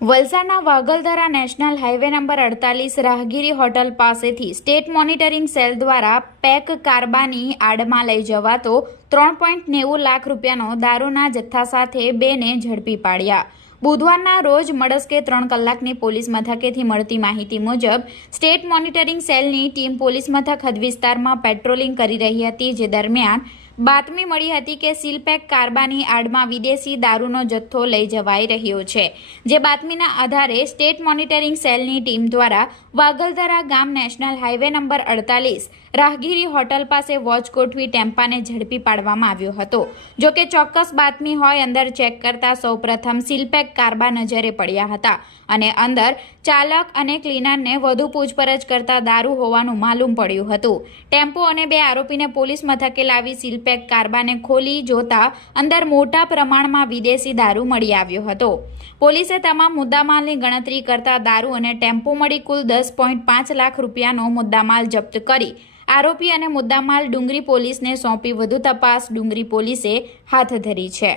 વલસાડના વાગલધરા national highway number અડતાલીસ Rahgiri hotel પાસેથી સ્ટેટ મોનિટરિંગ સેલ દ્વારા પેક કારબાની આડમાં લઈ જવાતો ત્રણ પોઈન્ટ નેવું લાખ રૂપિયાનો દારૂના જથ્થા સાથે બેને ઝડપી પાડ્યા. બુધવારના રોજ મળસ્કે ત્રણ કલાકની પોલીસ મથકેથી મળતી માહિતી મુજબ, સ્ટેટ મોનિટરિંગ સેલની ટીમ પોલીસ મથક હદ વિસ્તારમાં પેટ્રોલિંગ કરી રહી હતી, જે દરમિયાન બાતમી મળી હતી કે સીલપેક કારબાની આડમાં વિદેશી દારૂનો જથ્થો લઈ જવાઈ રહ્યો છે. જે બાતમીના આધારે સ્ટેટ મોનિટરિંગ સેલની ટીમ દ્વારા વાગલધરા ગામ નેશનલ હાઈવે નંબર અડતાલીસ રાહગીરી હોટલ પાસે વોચ ગોઠવી ટેમ્પાને ઝડપી પાડવામાં આવ્યો હતો. જો કે ચોક્કસ બાતમી હોય અંદર ચેક કરતા સૌપ્રથમ સીલપેક કારબા નજરે પડ્યા હતા અને અંદર ચાલક અને ક્લીનરને વધુ પૂછપરછ કરતા દારૂ હોવાનું માલુમ પડ્યું હતું. ટેમ્પો અને બે આરોપીને પોલીસ મથકે લાવી સીલપેક કારબાને ખોલી જોતા અંદર મોટા પ્રમાણમાં વિદેશી દારૂ મળી આવ્યો હતો. પોલીસે તમામ મુદ્દામાલની ગણતરી કરતા દારૂ અને ટેમ્પો મળી કુલ દસ પોઈન્ટ પાંચ લાખ રૂપિયાનો મુદ્દામાલ જપ્ત કરી. આરોપી અને મુદ્દામાલ ડુંગરી પોલીસને સોંપી વધુ તપાસ ડુંગરી પોલીસે હાથ ધરી છે.